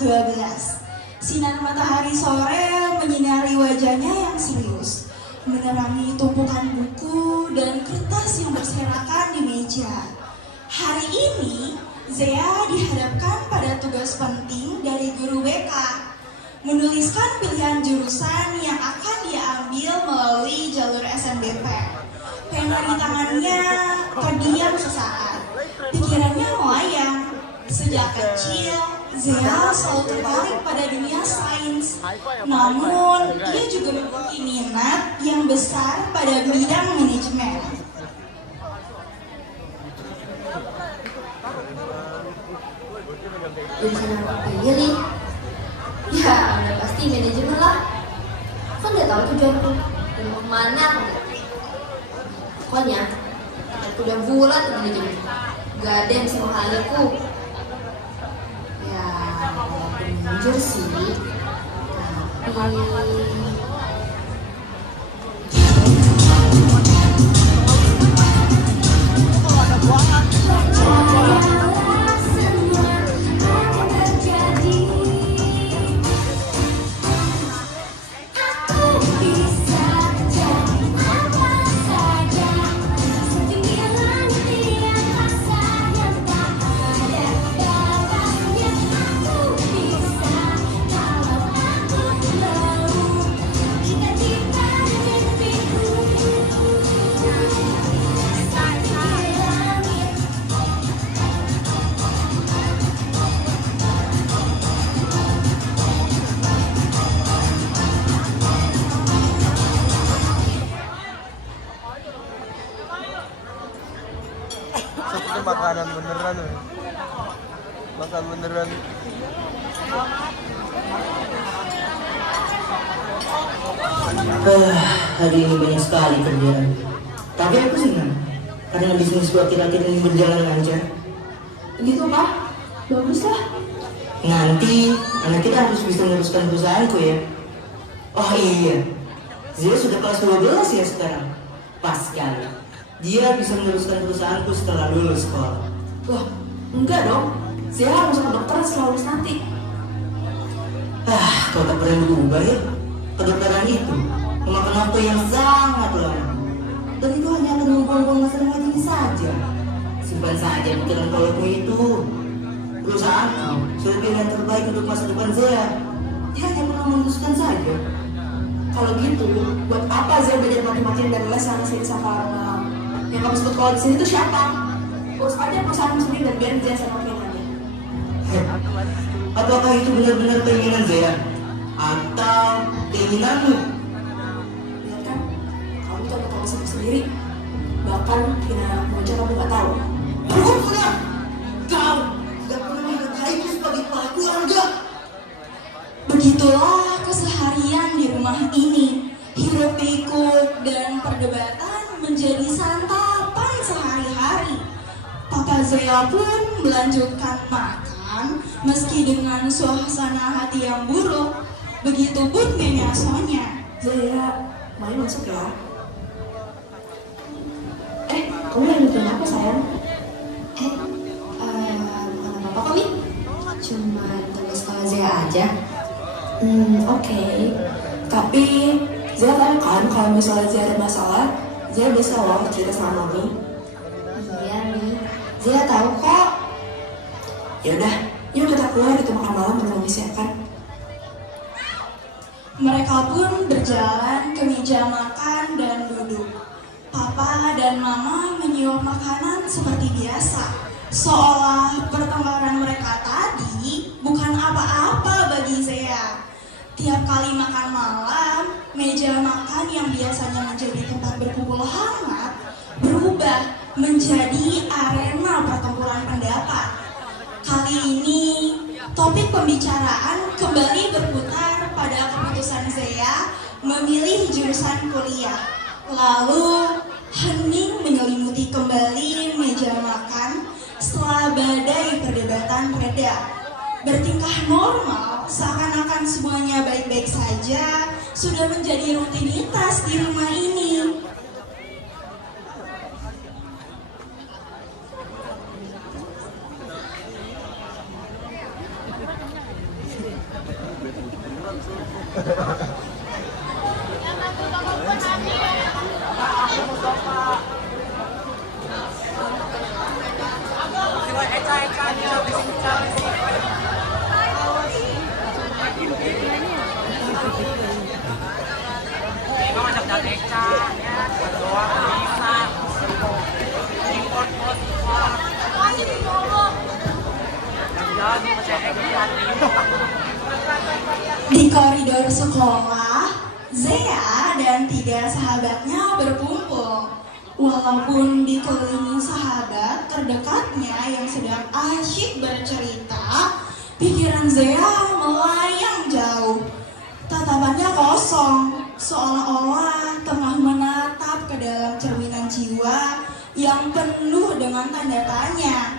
12. Sinar matahari sore menyinari wajahnya yang serius, menerangi tumpukan buku dan kertas yang berserakan di meja. Hari ini, Zea dihadapkan pada tugas penting dari guru BK, menuliskan pilihan jurusan yang akan dia ambil melalui jalur SNBP. Pena di tangannya terdiam sesaat, pikirannya melayang. Sejak kecil, Zea selalu tertarik pada dunia sains. Namun, ia juga memiliki minat yang besar pada bidang manajemen. Jurusan apa pilih? Ya, udah pasti manajemen lah. Kan udah tahu tujuanku dan mau kemana. Pokoknya, aku udah bulat di manajemen. Gak ada yang bisa menghalangiku. Ya, walaupun jujur sih, tapi itu makanan beneran loh. Makan beneran. Hari ini banyak sekali kerjaan. Tapi aku senang karena bisnis buat akhir-akhir ini berjalan lancar. begitu Pak? Bagus lah. Nanti anak kita harus bisa meneruskan perusahaanku ya. Oh iya, Zia sudah kelas 12 ya sekarang. Pas sekali. Dia bisa meneruskan perusahaanku setelah lulus sekolah. Wah, enggak dong. Saya harus ke dokter setelah lulus nanti. Kau tak pernah berubah ya. Kedokteran itu memakan waktu yang sangat lama. Dan itu hanya akan membuang-buang masa lewat ini saja. Simpan saja pikiran kalau itu. Perusahaanku sudah pilihan terbaik untuk masa depan saya. Dia hanya pernah memutuskan saja. Kalau gitu, buat apa saya belajar mati-matian dan les sama sini sama orang yang kamu sebut kalau di sini itu siapa? Urus aja perusahaan sendiri dan biarin dia sama keinginannya. Apakah itu benar-benar keinginan Zaya? Atau keinginanmu? Lihat kan, kamu tuh tahu sendiri. Bahkan Kina Moja kamu nggak tahu. Berhubungnya, kau tidak pernah menghargaiku sebagai kepala keluarga. Begitulah keseharian di rumah ini. Hiruk pikuk dan perdebatan menjadi santapan sehari-hari. Papa Zaya pun melanjutkan makan meski dengan suasana hati yang buruk. Begitupun Nyonya Sonya. Zaya, main masuk ya. Kamu lagi bikin apa sayang? Bukan apa-apa kok, Mi. Cuma tugas sekolah Zaya aja. Oke. Tapi Zaya tahu kan kalau misalnya Zaya ada masalah, Zaya bisa loh cerita sama Mami. Iya, Mi. Zaya tahu kok. Yaudah, yuk kita keluar gitu makan malam belum Mami siapkan. Mereka pun berjalan ke meja makan dan duduk. Papa dan Mama menyuap makanan seperti biasa, seolah pertengkaran mereka tadi bukan apa-apa bagi Zea. Tiap kali makan malam, meja makan yang biasanya menjadi tempat berkumpul hangat berubah menjadi arena pertempuran pendapat. Kali ini, topik pembicaraan kembali berputar pada keputusan Zea memilih jurusan kuliah. Lalu, hening menyelimuti kembali meja makan setelah badai perdebatan reda. Bertingkah normal, seakan-akan semuanya baik-baik saja, sudah menjadi rutinitas di rumah ini. Di koridor sekolah, Zea dan 3 sahabatnya berkumpul. Walaupun dikelilingi sahabat terdekatnya yang sedang asyik bercerita, pikiran Zea melayang jauh. Tatapannya kosong, seolah-olah tengah menatap ke dalam cerminan jiwa yang penuh dengan tanda tanya.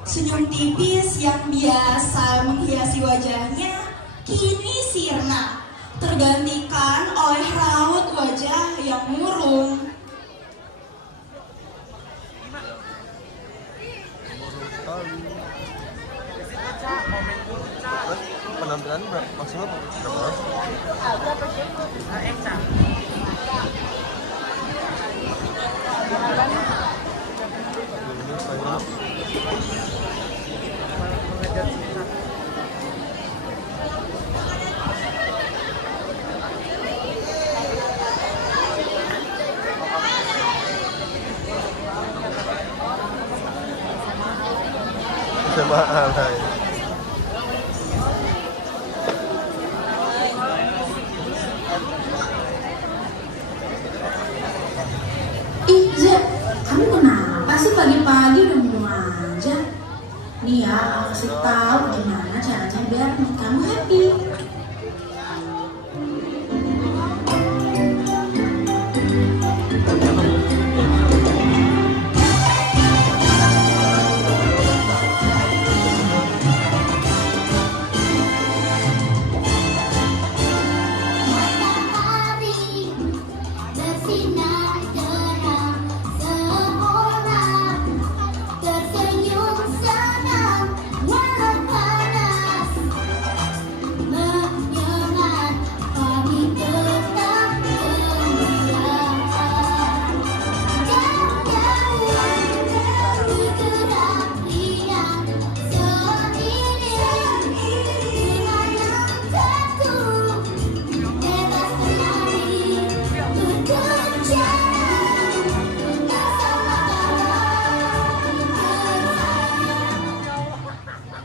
Senyum tipis yang biasa menghiasi wajahnya kini sirna, tergantikan oleh raut wajah yang murung. Penampilan maksimal berapa? Sama alay. Ih, Zed, kamu kenapa sih pagi-pagi udah minum aja? Nih ya, aku kasih tahu gimana caranya biar kamu happy.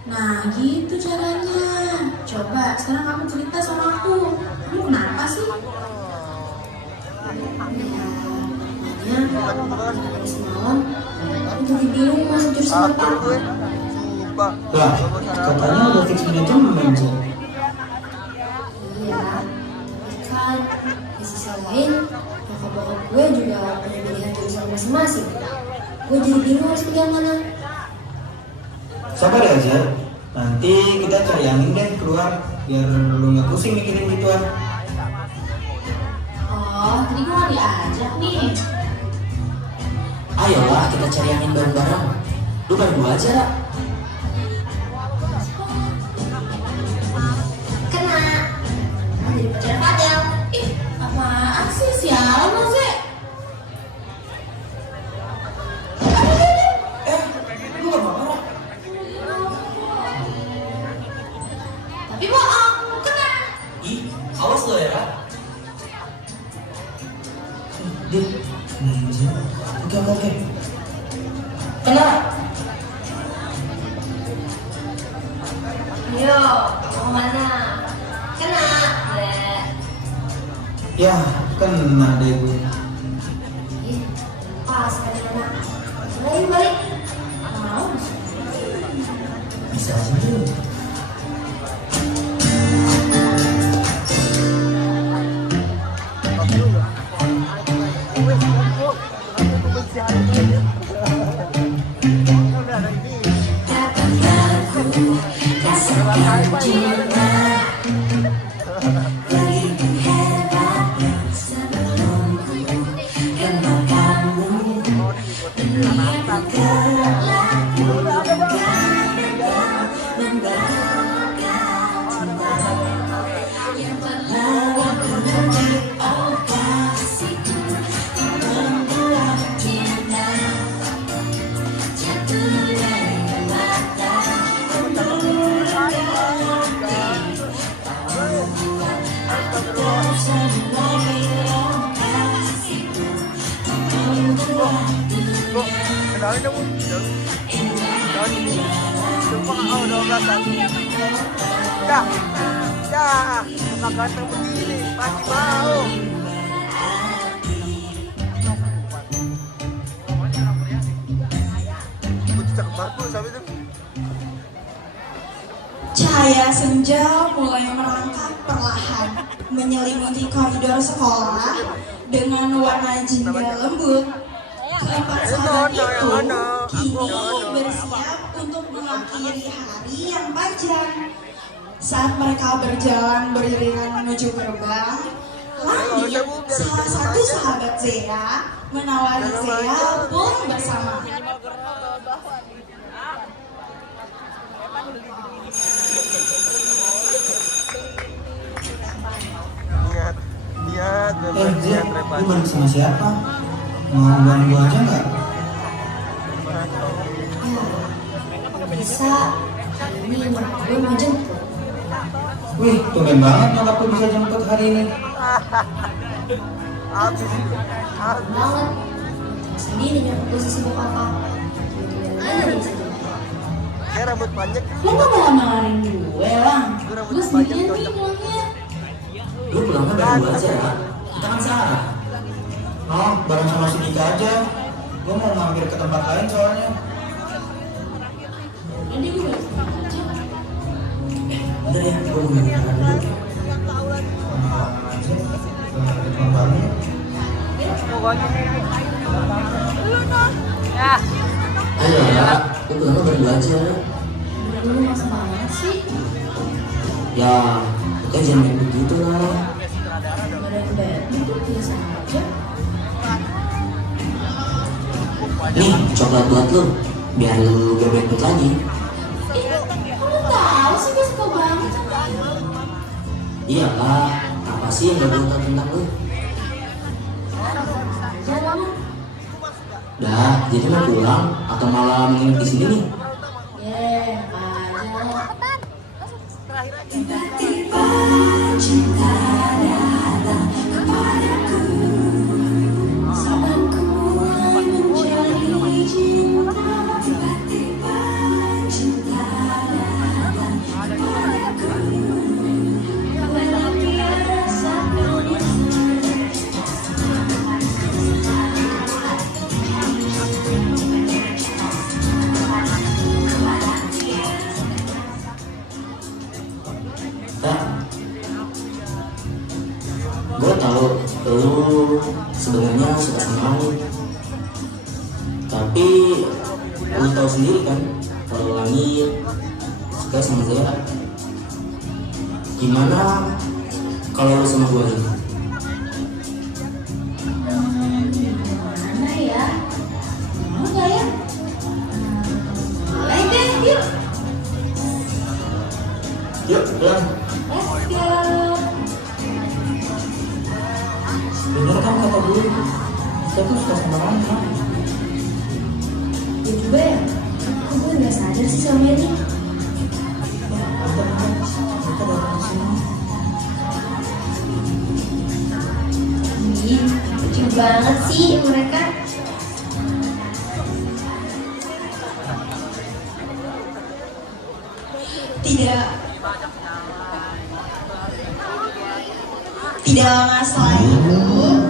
Nah gitu caranya. Coba sekarang kamu cerita sama aku. Kamu kenapa sih? Ya, makanya semalam aku jadi bingung masuk jurusan apa. Sumpah. Lah, katanya udah fix manajemen, Jo. Iya, kan di sisi lain bokap-bokap gue juga punya pilihan jurusan masing-masing. Gue jadi bingung harus pilih yang mana. Sabar aja, nanti kita cari angin deh keluar biar lu nggak pusing mikirin gituan. Oh, tadi gue nggak diajak nih. Ayolah kita cari angin bareng-bareng. Lu berdua aja, Ra. Kena. Jadi pacar Fadel. Ih, apaan sih sialan lo sih? Lu gak apa-apa, Ra. Tapi bohong, kena. Ih, awas lo ya, Ra. Dih, anjir. Oke. Kena. Ayo, mau mana? Kena. Deh. Ya, kena deh gue. Ih, pas kan kena. Balik. Mau? Bisa aja. Yang Dami na mo. Dami. Sumpah ka, 12-an. Dah. Dah. Magagantang mo dili. Pati mao. Bucak bagus, sabi tu. Cahaya senja mulai merangkak perlahan menyelimuti koridor sekolah dengan warna jingga lembut. Keempat sahabat itu kini bersiap untuk mengakhiri hari yang panjang. Saat mereka berjalan beriringan menuju gerbang, Langit, salah satu sahabat Zea, menawari Zea pulang bersama. Niat, Zia, lu balik sama siapa? Mau ganggu aja nggak? Ya, bisa. Ini nyokap gue mau jemput. Wih, tumben banget nyokap lu bisa jemput hari ini. Habis itu. Banget. Sendiri nyokap gue sibuk apa? Kebetulan aja dia saja. Saya rambut panjang. Lu nggak mau ngamarin gue, Lang? Gue rambut Gue panjang sendirian nih cocok. pulangnya. Lu pulangnya berdua aja ya? Kita kan Sarah. Oh, bareng sama si Dika aja. Gue mau mampir ke tempat lain soalnya. Nanti gue balik aja. Udah ya, gue mau mampir dulu. Ayo ya, lu pulangnya berdua aja. Lu masa banget sih? Ya, bukan jangan main begitu lah. Badan itu biasa aja. Nih, coklat buat lu. Biar lu gak bentut lagi. Kok lu tahu sih gue suka banget sama lu? Iya lah, apa sih yang gak bontot tentang lu? Jangan. Dah, jadi mau pulang atau malah menginap di sini nih? Aja. Tiba-tiba cinta datang kepadaku. Saat ku mulai menjadi cinta, tiba-tiba cinta datang kepadaku. Walau tiada satu Gue tahu lu sebenarnya suka sama langit, tapi lu tahu sendiri kan kalau langit suka sama Zera. Gimana kalau lu sama gue ini? Mana ya? Mau nggak ya? Boleh deh, yuk. Yuk, pulang. Let's go. Bener kan kata gue? Saya tuh suka sama langit. Ya juga ya. Kok gue nggak sadar sih sama ini? Kita datang ke sini. Ih, lucu banget sih mereka. Tidak lama setelah itu,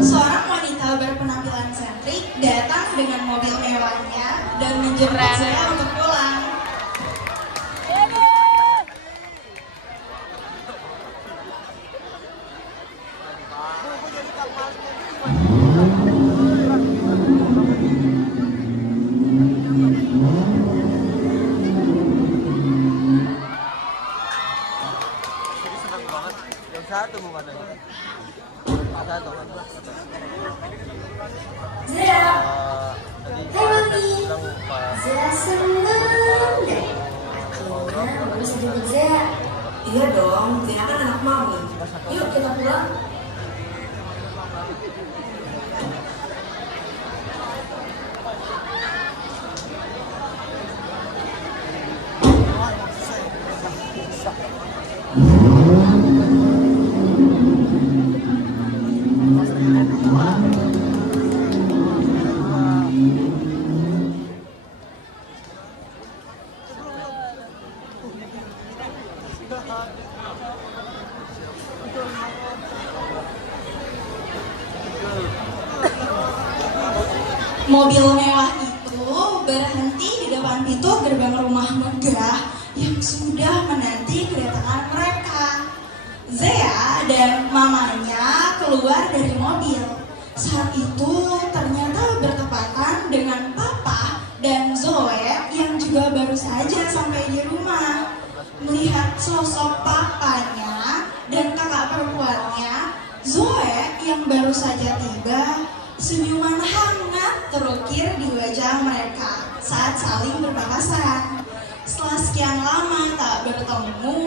seorang wanita berpenampilan sentrik datang dengan mobil mewahnya dan menjemput saya untuk pulang. Senang banget. Yang satu bukan yang satu kan. Zea, Tadi hai mami. bilang pas Zea seneng deh. Akhirnya aku bisa jemput Zea. Iya dong, Zea kan anak mami. Yuk kita pulang. Mobil mewah itu berhenti di depan pintu gerbang rumah megah yang sudah menanti kedatangan mereka. Zea dan mamanya keluar dari mobil. Saat itu ternyata bertepatan dengan Papa dan Zoe yang juga baru saja sampai di rumah. Melihat sosok papanya dan kakak perempuannya, Zoe yang baru saja tiba, senyuman hangat terukir di wajah mereka saat saling berpapasan. Setelah sekian lama tak bertemu,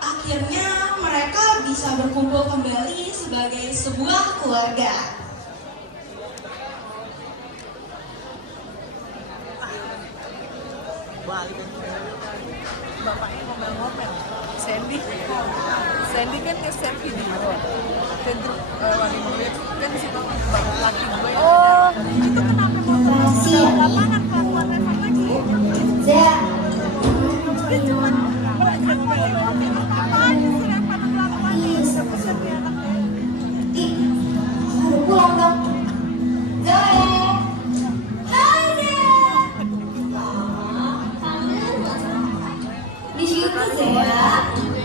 akhirnya mereka bisa berkumpul kembali sebagai sebuah keluarga. Bapaknya ngomel-ngomel. Sandy kan ke selfie di bawah. Dan wali gue kan di situ bapak laki gue. Oh, itu kenapa motor? Makasih ya, Mi. Anak perempuan Reva lagi. Zea, Dia cuma mereka ngomel-ngomel. Apaan sih Reva lama-lama? iya, Selfie anaknya. Ih, udah pulang dong. Zoe. Hai, Zea. Kangen banget. Di situ, Zea.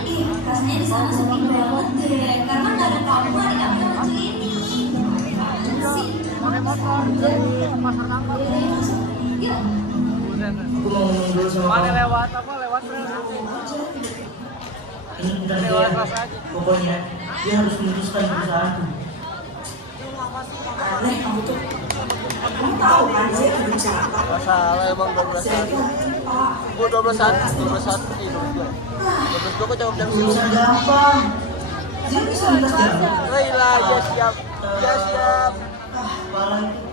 Ih, rasanya di sana sepi banget deh. Karena nggak ada kamu adik aku yang lucu ini. Kangen sih. Pakai motor. Pasar Tambang. Yuk. Aku mau ngomong dulu sama Mana kamu. lewat apa? Lewat Ini bukan dia. Pokoknya dia harus memutuskan perusahaanku. Aneh kamu tuh. Kamu tahu kan saya lagi bicara apa? Gak salah emang 12 Saya satu. itu lupa. Gue 12 satu, 12 satu nih 12. 12 gue jawab jam sini. Urusan gampang. Jadi bisa lintas jalan. Baiklah, ya siap. Ya siap. Kepala itu.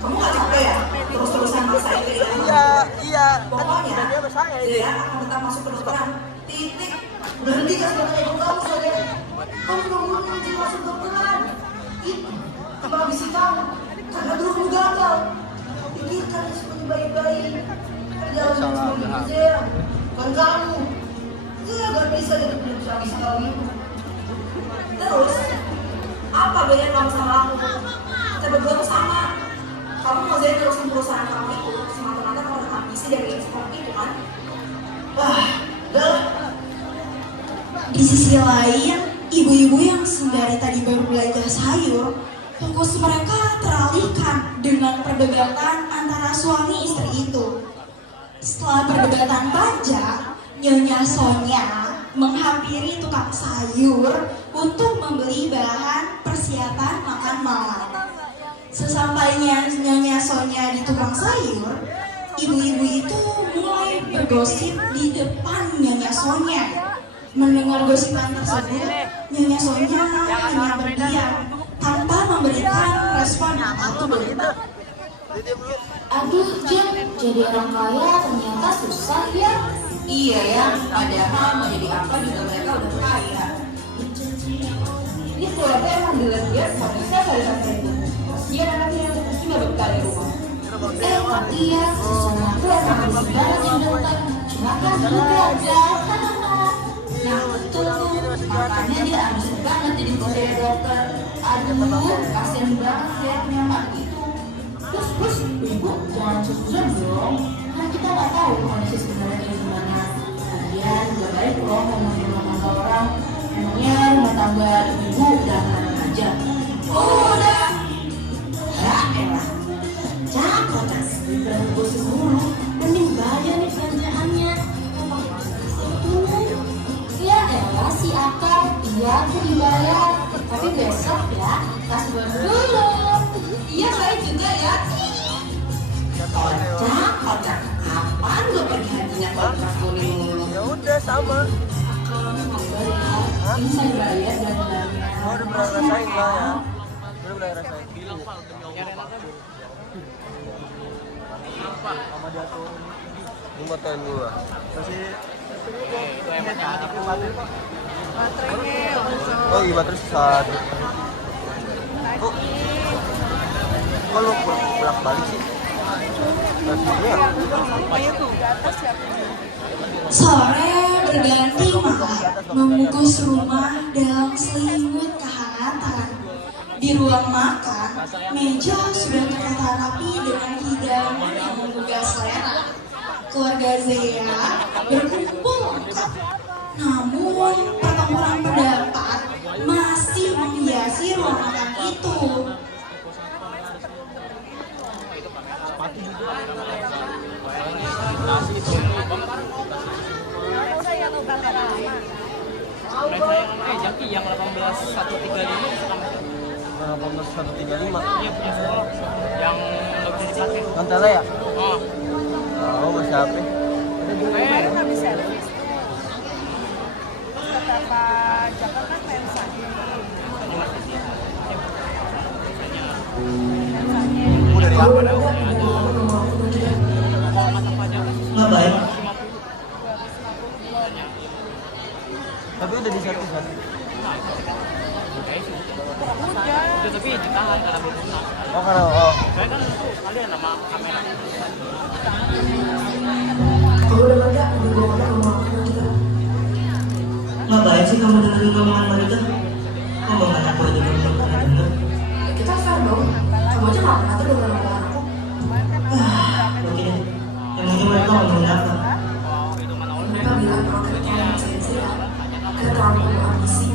Kamu gak capek ya? Terus-terusan maksa itu ya? Iya, iya. Pokoknya, Kan dia sama saya ini. dia akan tetap masuk kedokteran. Titik. Berhenti kan sekarang ego kamu saja. Kamu belum mungkin masuk dokteran. Itu cuma ambisi kamu. Karena dulu kamu gagal. Pikirkan semuanya baik-baik. Jangan cuma mikir Zea. Bukan kamu. Zea gak bisa jadi suami kamu itu. Terus, apa bedanya kamu sama aku? Kita berdua tuh sama. Kamu mau jadi terusin perusahaan kamu itu, semata-mata kamu ada ambisi dari seperti itu kan? Wah, udah lah. Di sisi lain, ibu-ibu yang sembari tadi baru belanja sayur, fokus mereka teralihkan dengan perdebatan antara suami istri itu. Setelah perdebatan panjang, Nyonya Sonya menghampiri tukang sayur untuk membeli bahan persiapan makan malam. Sesampainya Nyonya Sonya di tukang sayur, ibu-ibu itu mulai bergosip di depan Nyonya Sonya. Mendengar gosipan tersebut, Nyonya Sonya hanya berdiam tanpa memberikan respon apapun. aduh Jen, jadi orang kaya ternyata susah ya. Iya ya, padahal mau jadi apa juga mereka udah kaya. Ini keluarga emang dilihat manusia kali-kali itu. Dia anaknya yang pasti baru kali rumah. Iya, susunya aku emang harus banget yang dokter. Cuma kan dulu kerja. Nah betul tuh, makanya dia harus banget jadi kuliah dokter. Aduh, kasian banget ya punya mak gitu. Terus, ibu jangan susun dong. Kan kita nggak tahu kondisi sebenarnya kayak gimana. Lagian nggak baik loh ngomongin rumah tangga orang. Emangnya rumah tangga ibu udah aman aja. Udah. Ya elah, cakep kan? Daripada gosip mulu, mending bayar nih belanjaannya. Ya elah si Akang, iya aku dibayar. Tapi besok ya, kasih baru dulu. Iya saya juga ya. Kocak, kocak. Kapan gue pergi hajinya kontrak kuning mulu? Ya udah sama. Akang, sabar ya. Ini saya bayar belanjaannya. Oh, udah pernah rasain lah ya. Udah pernah rasain. Sama dia tuh. Ini motoin gua. Masih oh iya baterai satu. Kok lu bolak balik sih? Dari sini ya? Ayo tuh, di atas siapa? Sore berganti malam, membungkus rumah dalam selimut kehangatan. Di ruang makan, meja sudah tertata rapi dengan hidangan yang menggugah selera. Keluarga Zea berkumpul lengkap. Namun, pertempuran pendapat masih menghiasi ruang makan itu. Yang 18.135 18.135. Iya punya sekolah yang nggak bisa dipakai. Antara ya? Oh, Oh, masih HP. Kemarin habis servis. Terus kata Pak Jaka kan lensanya. Udah dari apa dah? Ngapain? Tapi udah diservis. itu tapi ditahan karena belum lunas. Oh, karena Saya kan kalian nama kamera. Kalau udah ada, udah gue ngomong sama kita. Ngapain sih kamu dengerin omongan mereka? Omongan aku aja belum pernah denger. Kita fair dong. Kamu aja nggak pernah tuh dengan omongan aku. Oke deh. Emangnya mereka ngomongin apa? Mereka bilang kalau kita terlalu sensitif, kita terlalu penuh ambisi.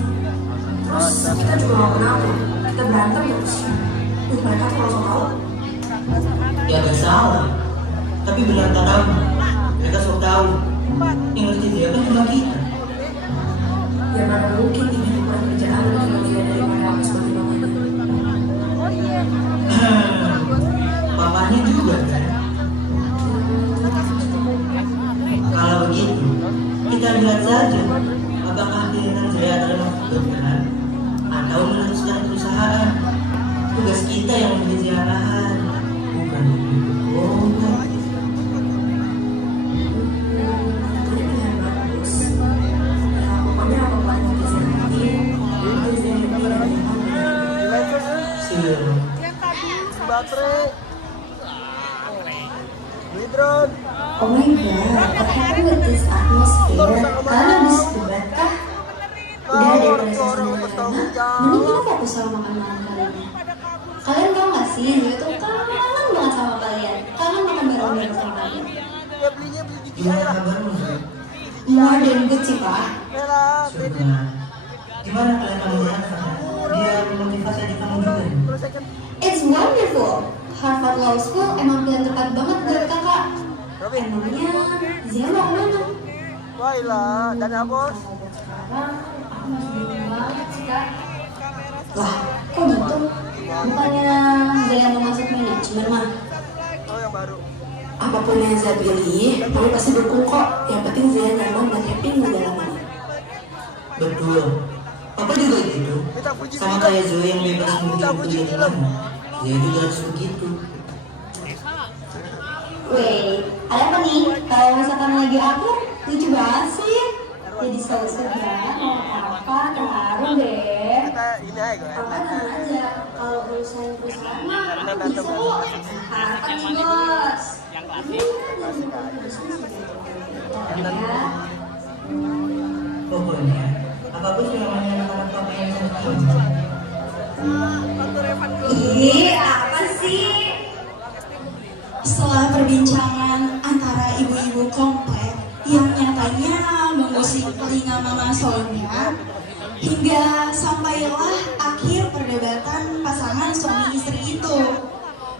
Terus kita juga nggak pernah tuh. Kita berantem terus. Mereka terlalu tahu. Ya gak salah. Tapi benar tak kamu? Mereka sok tahu. Yang ngerti dia kan cuma kita. Ya mana mungkin ini bukan kerjaan lebih mulia daripada aku sebagai mamanya. Papanya juga. Kalau begitu, kita lihat saja apakah pilihan saya adalah kedokteran atau meneruskan perusahaan. Tugas kita yang menjadi arahan, bukan bohong. Ini pilihan bagus. Ya pokoknya apapun yang bisa nanti, bisa nanti. Sudah. baterai. Withdrawn. Oh my god, what happened with this atmosphere? Kalian habis debat kah? Udah ada proses sederhana, mending kita fokus sama makan malam kali ini. Kalian tau gak sih, gue tuh kangen banget sama kalian. Kangen makan bareng-bareng sama kalian. Ya belinya beli gigi Gimana aja lah. kabarmu? More than good sih, Pak. Bella, Syukurlah. Gimana kalian kamu lihat? Dia memotivasi adik kamu juga. terus saya kan It's wonderful. Harvard Law School emang pilihan tepat banget buat kakak. Robin. Emangnya, Zia mau kemana? Wailah, dan bos. Sekarang aku masih bingung banget sih, Kak. Wah, kok gitu? Bukannya Zia mau masuk manajemen mah? Oh, yang baru. Apapun yang saya pilih, kami pasti dukung kok. Yang penting saya nyaman dan happy menjalaninya. Betul. Papa juga gitu. Kita puji Sama kayak Zoe yang bebas memilih kuliah di mana. Dia juga harus begitu. Wait, ada apa nih? Kalau misalkan lagi aku, lucu banget sih. Jadi selalu segar, mau apa, terharu deh. Kita ini aja gue. Apa tenang aja, kalau urusan perusahaan mah, aku bisa kok. Harapan nih bos. Ya. Pokoknya, apapun yang namanya anak-anak papa yang cantik. Ih, apa sih? Setelah perbincangan antara ibu-ibu komplek yang nyatanya mengusik telinga Mama Sonia, hingga sampailah akhir perdebatan pasangan suami istri itu.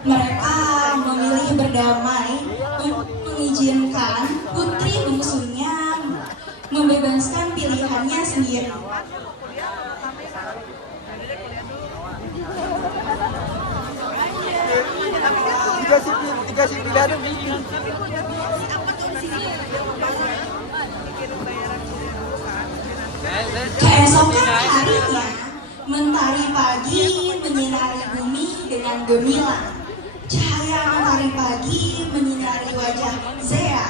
Mereka memilih berdamai untuk mengizinkan putri bungsunya membebaskan pilihannya sendiri. Dikasih pilihan bikin. Keesokan harinya, mentari pagi menyinari bumi dengan gemilang. Cahaya mentari pagi menyinari wajah Zea.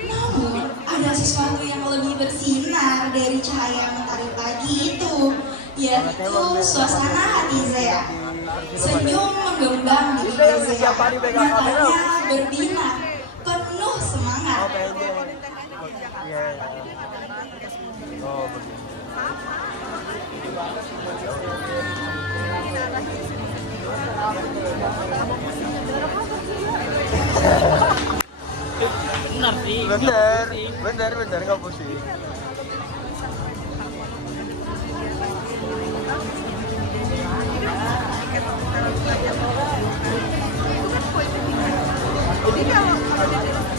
Namun, ada sesuatu yang lebih bersinar dari cahaya mentari pagi itu, yaitu suasana hati Zea. Senyum menggembang di bibir Zea, matanya berbinar, penuh semangat. Iya. Oh, begitu. Benar sih. Bener nggak pusing. Jadi kalau di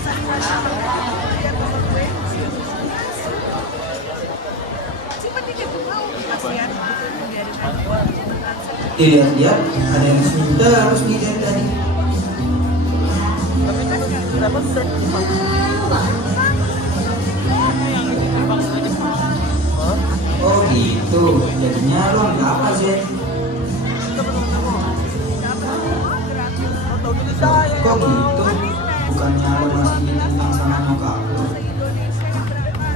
sering masyarakat dia temen gue simpen tiket tuh mau kasihan biarin aja. Dilihat-lihat ada yang senyum terus nih dari tadi. Tapi kan kenapa set? Oh gitu, jadinya lo ambil apa sih? Kok gitu? Bukannya lo masih ditentang sama nyokap lo?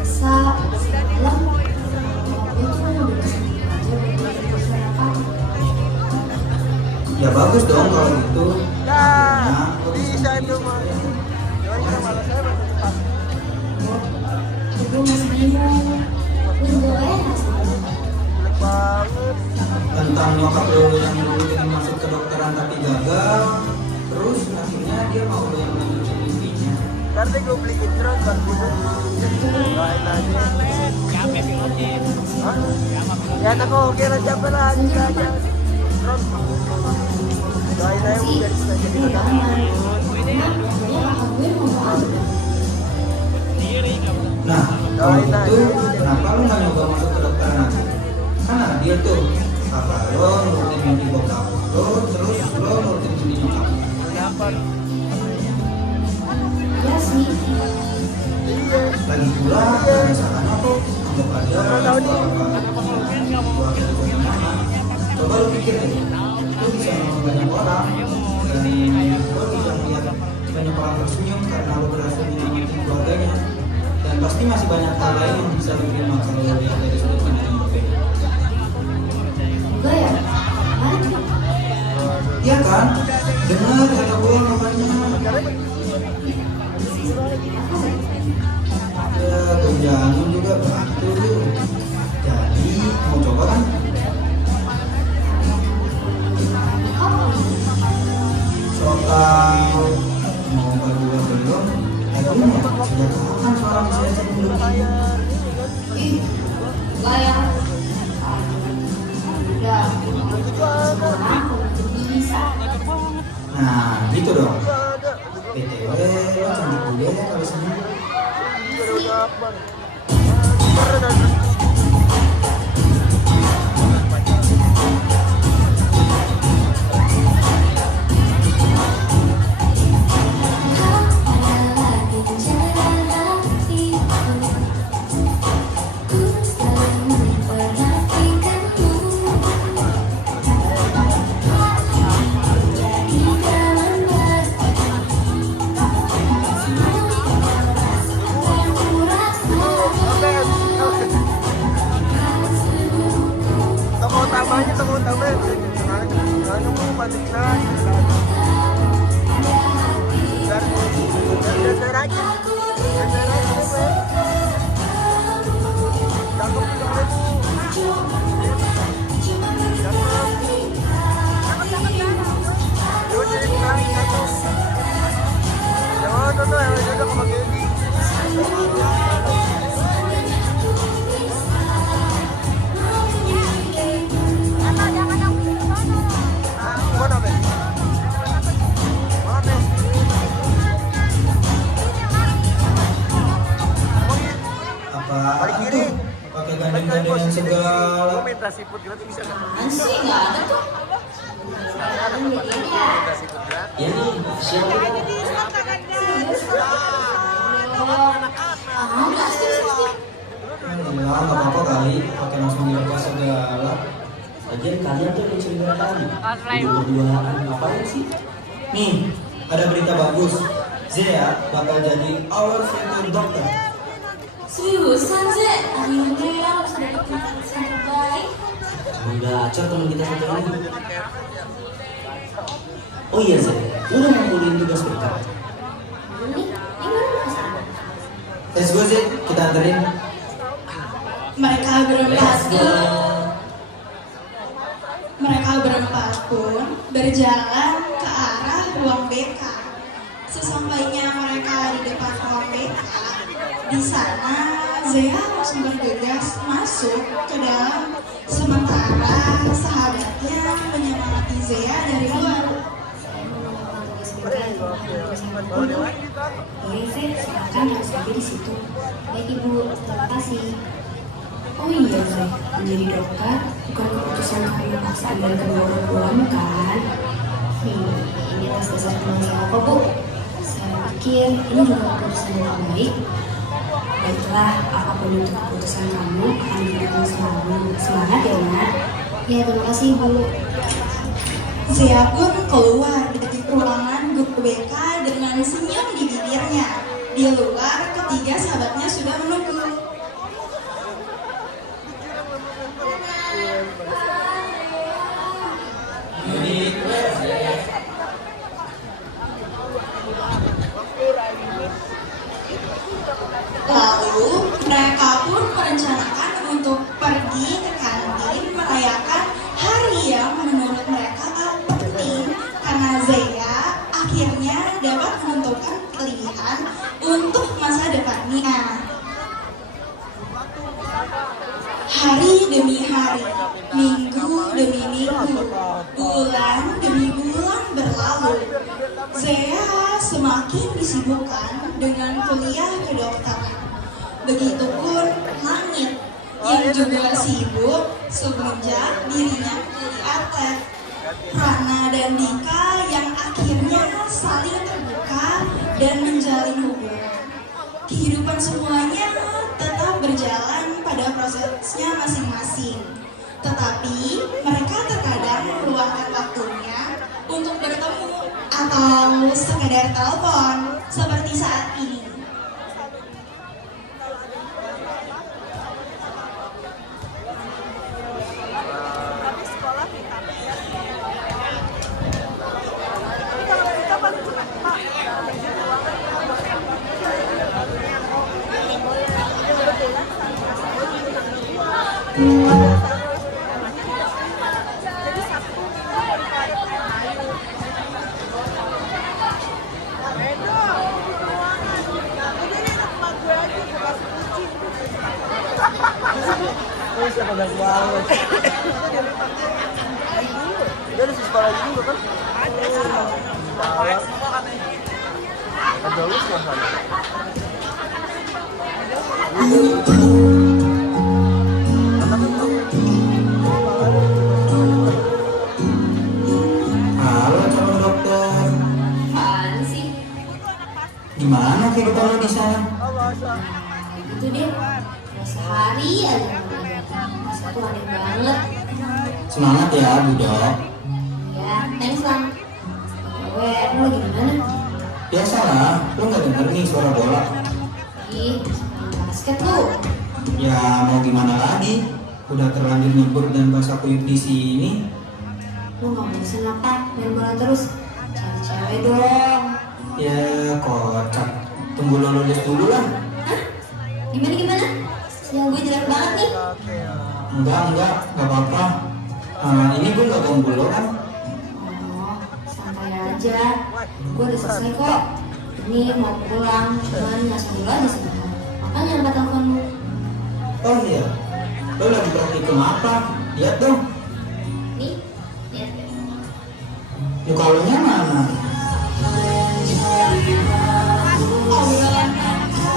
Salam. Gue cuma udah kesini aja buat masyarakat. Ya bagus dong kalau gitu. Nah, lo bisa itu mah. Cuman kita malah saya baca cepat. Gue masih bingung. Gue juga enak sih. Jelek banget. Tentang nyokap lo yang dulu ingin masuk ke dokteran tapi gagal, terus akhirnya dia mau lo yang melanjutkan mimpinya. Nanti gue beliin drone buat bunuh. Doain aja. Capek pilotnya. Hah? Ya aku oke lah siapa lah aja aja. Drone. Doain aja Sih, jadi sebagai gue udah aman. Nah, pokoknya kakak gue mau aja. Nah, kalau gitu kenapa lo nggak nyoba masuk ke dokteran aja? Kan adil tuh, kakak lo nurutin mimpi bokap lo, terus lo nurutin mimpi nyokap. Kenapa? Ya sih. Lagi pula, misalkan aku anggap aja coba lo pikir deh, lo bisa nolong banyak orang dan lo bisa melihat banyak orang tersenyum karena lo berhasil menyelamatkan keluarganya, dan pasti masih banyak hal lain yang bisa lo terima kalau lo lihat dari sudut pandang yang berbeda. Enggak ya? Apaan? Iya kan? Dengar kata gue makanya. Ya, tunjangan juga bantu lu. Jadi mau coba kan? Soal mau berdua belum? Belum ya? Sejak kapan soal saya belum? Ih, enggak ya? Udah, sekarang kalau bisa. Nah, gitu dong. BTW, lo cantik juga ya kalau senyum. Temu tambah. Jangan mau balikan. Dari aja. Apa itu? Pakai gandeng-gandengan segala. Minta siput gratis bisa nggak? Apaan sih? Nggak ada tuh. Minta siput gratis. Ya nih, siapa? Ah, pasti. Enggak apa-apa kali, pakai langsung dilepas segala. Lagian kalian tuh mencurigakan. Berduaan ngapain sih? Nih, ada berita bagus. Zea bakal jadi our future doctor. Seriusan sih? Akhirnya harus dapet pekerjaan terbaik. Udah acor teman kita satu lagi. Oh iya Zea, lu udah ngumpulin tugas berita. Ini mana kesana? Let's go sih, kita anterin. Mereka berempat pun berjalan ke arah ruang BK. Sesampainya mereka di depan ruang BK, di sana Zea langsung bergegas masuk ke dalam, sementara sahabatnya menyemangati Zea dari luar. Iya, Zek, silakan harus sampai di situ. Baik, Ibu, terima kasih. Oh iya, Zek, menjadi dokter bukan keputusan kamu paksa dari kedua orang tuamu kan? Ini atas dasar kemauan apa, Bu? Saya pikir ini juga keputusan yang baik. Baiklah, apapun itu keputusan kamu akan didukung selalu. Semangat ya, Nak. Ya, terima kasih, Bu. Zea pun keluar dari ruangan guru BK dengan senyum di bibirnya. Di luar, ketiga sahabatnya sudah menunggu. Lalu, mereka pun merencanakan untuk pergi ke kantin merayakan hari yang menurut mereka penting, karena Zea akhirnya dapat menentukan pilihan untuk masa depannya. Hari demi hari, minggu demi minggu, bulan demi bulan berlalu. Zea semakin disibukkan dengan kuliah kedokteran. Begitupun Langit yang juga sibuk semenjak dirinya menjadi atlet. Rana dan Dika yang akhirnya saling terbuka dan menjalin hubungan. Kehidupan semuanya tetap berjalan pada prosesnya masing-masing. Tetapi mereka terkadang meluangkan waktunya untuk bertemu atau sekedar telepon seperti saat ini. Siapa banyak banget. Dia ada sekolah juga kan? Ada lulus nggak sana? Halo calon dokter. Apaan sih? Gimana kehidupan lo di sana? Itu deh. Sehari aja satu aneh banget. Semangat ya, Bu Dok. Ya, thanks Lang. Lo lagi di mana? Biasalah, lo nggak denger nih suara bola. Ih, main basket lu. Ya mau gimana lagi? Udah terlanjur nyebur dan basah kuyup di sini. Lu nggak bosan apa? Main bola terus. Cari cewek dong. Ya kocak. Tunggu lo lulus dulu lah. Hah? Gimana? Sinyal gue jelek banget nih. Enggak apa-apa. Ini gue nggak ganggu lo kan? Oh, santai aja. Gue udah selesai kok. Ini mau pulang, cuman nggak sambil aja sebentar. Makanya angkat telepon lu. Oh iya, lo lagi praktikum apa? Lihat dong, Nih, lihat. muka lo nya mana? Obrolan mereka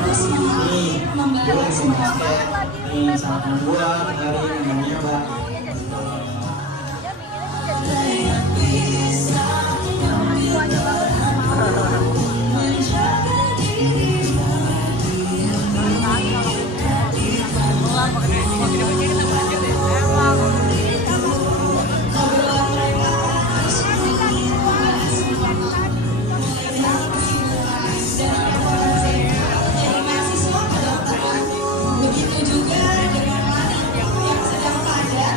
terus Nih, gue membahas lagi semua basket. Nih, sama temen gue hari namanya Mbak. obrolan mereka terus membahas semua dari kesibukan dan perjalanan Zea menjadi mahasiswa kedokteran. Begitu juga dengan Langit yang sedang padat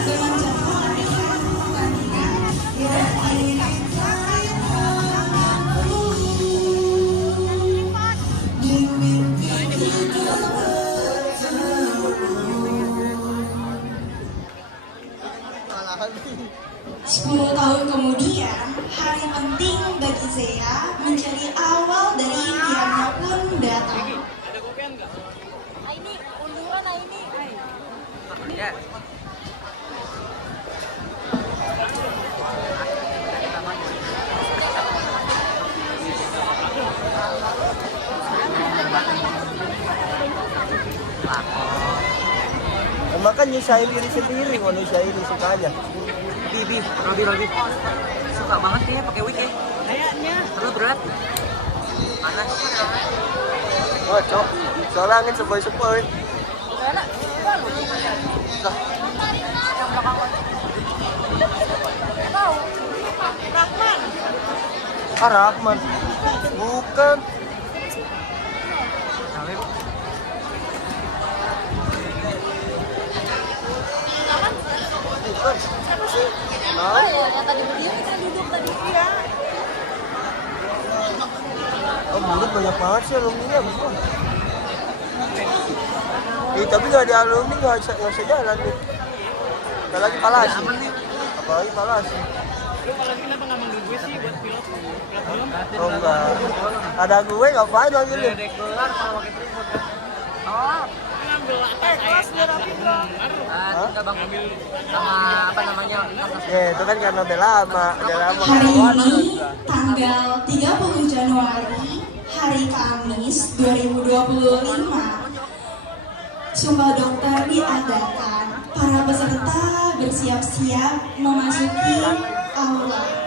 10 tahun kemudian, hari penting bagi Zea menjadi awal dari impiannya pun datang. Ya. Makan nyusahin diri sendiri kalau nyusahin sukanya. Bibi, Robi. Suka banget ya pakai wig ya. Kayaknya. Terlalu berat. Panas. Oh, cok. Soalnya angin sepoi-sepoi. Lah. Rahman. Bukan. Bukan. Siapa sih? Oh ya, yang tadi berdiri kita duduk tadi. Iya. Oh, mulut banyak banget sih alumni-nya. Tapi nggak di alumni nggak bisa jalan nih. Nggak lagi palasi. Apalagi palasi. Lu palasi kenapa nggak manggil gue sih buat pilot? Oh enggak. Ada gue ngapain manggilin? Oh. Kelas biar rapi dong. Kita bang ambil sama apa namanya? Ya itu kan karena udah lama. Hari ini tanggal 30 Januari, hari Kamis 2025. Sumpah dokter diadakan. Para peserta bersiap-siap memasuki aula.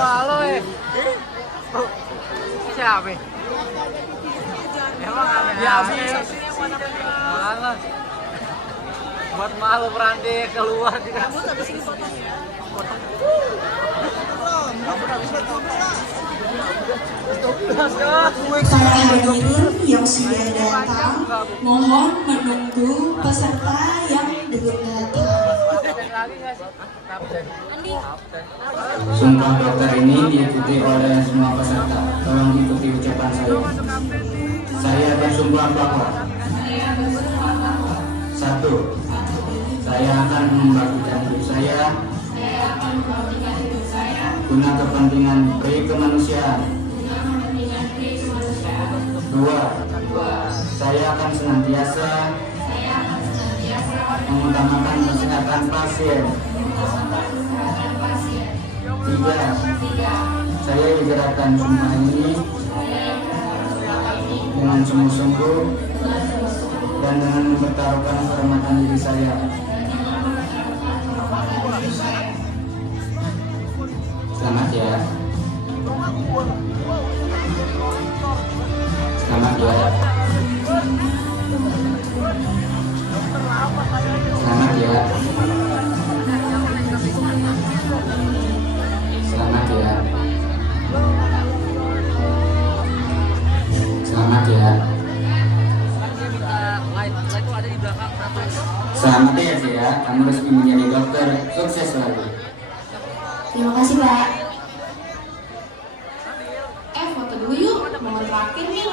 Halo siapa? Emang ada malah buat malu berande keluar di rambut habis ini fotonya. Para hadirin yang sudah datang, mohon menunggu peserta yang belum datang. Sumpah dokter ini diikuti oleh semua peserta. Tolong ikuti ucapan saya. Saya bersumpah bahwa 1. Saya akan membagikan hidup saya guna kepentingan kemanusiaan. 2. Saya akan senantiasa mengutamakan kesehatan pasien. 3. Saya digerakkan sumpah ini dengan sungguh-sungguh dan dengan mempertaruhkan kehormatan diri saya. Selamat ya. Selamat ya. Selamat ya. Selamat ya. Selamat ya. Selamat ya sih ya. Kamu resmi menjadi dokter. Sukses selalu. Terima kasih, Pak. Foto dulu yuk. Mau terakhir nih.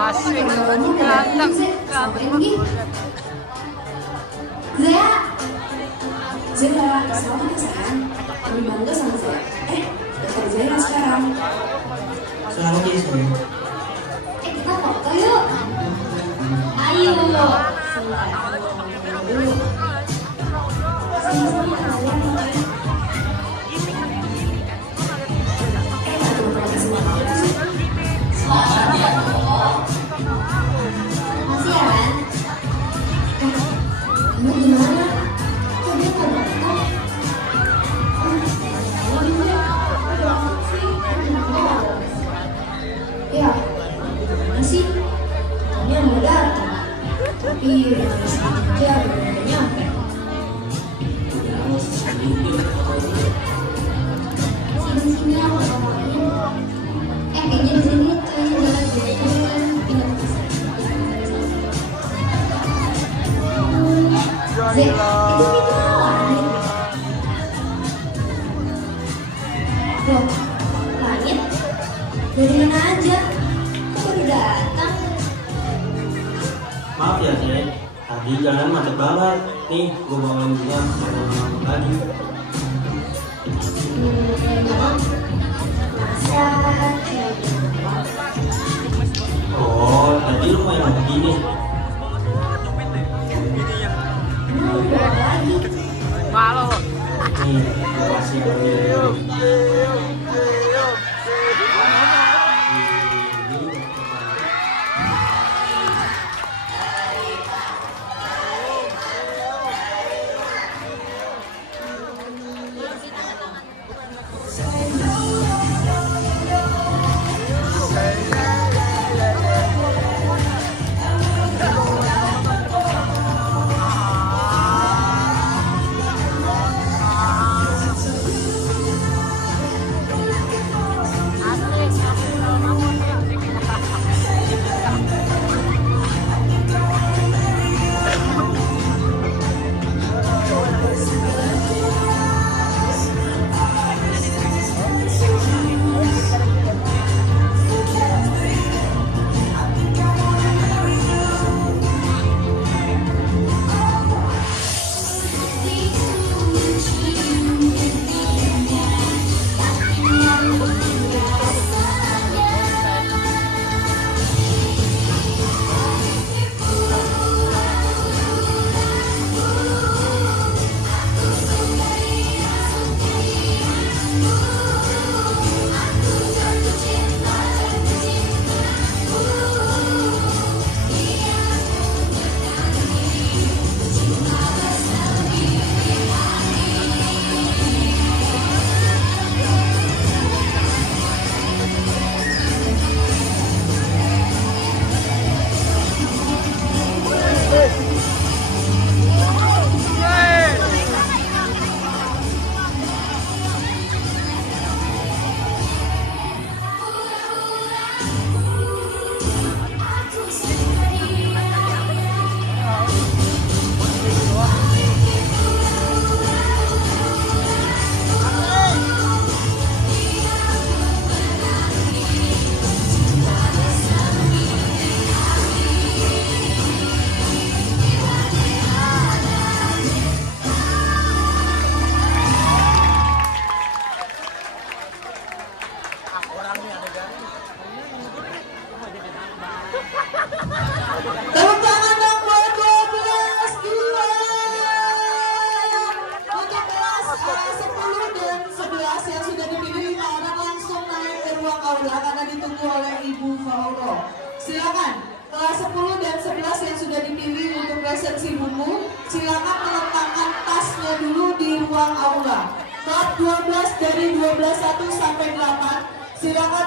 Asik. Ganteng. Sampai lagi. Zea. Selamat ya sayang. Kami bangga sama Zea. Dokter Zea sekarang. Selamat ya istri. Kita foto yuk. Ayo. Dulu. Sama-sama kalian. Selamat ya dok. Makasih ya, Ran. Kamu gimana? Kok dia nggak datang? Ya, gimana sih? Katanya mau datang. Tapi udah sedikit aja belum nyampe. Sini aku ngomongin. Kayaknya di sini kayaknya jalan jalan pindah ke sana. Zek, itu lain. Loh, langit? Dari mana aja? Kok baru datang? Maaf ya, Cek. Tadi jalan macet banget. Nih, gue bawain bunga lagi. Masa kayak gitu? Oh, tadi lu main begini. Buang lagi. Halo. Nih, gue kasih yang ini. Tepuk tangan dong buat 12 dua. Untuk kelas 10 dan 11 yang sudah dipilih 5 orang langsung naik ke ruang aula karena ditunggu oleh Ibu Fauro. Silakan kelas 10 dan 11 yang sudah dipilih untuk resepsi buku, silakan meletakkan tasnya dulu di ruang aula. Kelas 12 dari 12.1 sampai 8 silakan